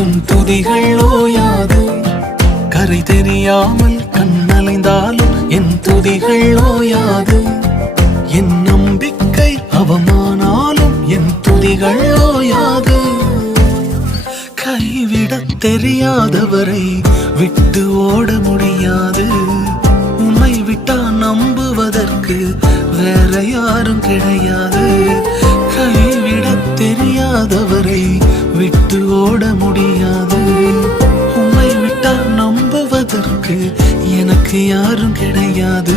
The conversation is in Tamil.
என் துதிகள் ஓயாது. கரை தெரியாமல் கண்ணலைந்தாலும் என் துதிகள் ஓயாது. என் நம்பிக்கை அவமானாலும் என் துதிகள் ஓயாது. கைவிடத் தெரியாதவரை விட்டு ஓட முடியாது. உன்னை விட்டா நம்புவதற்கு வேற யாரும் கிடையாது. கைவிடத் தெரியாதவரை விட்டு ஓட முடியாது. உன்னை விட்டா நம்புவதற்கு எனக்கு யாரும் கிடையாது.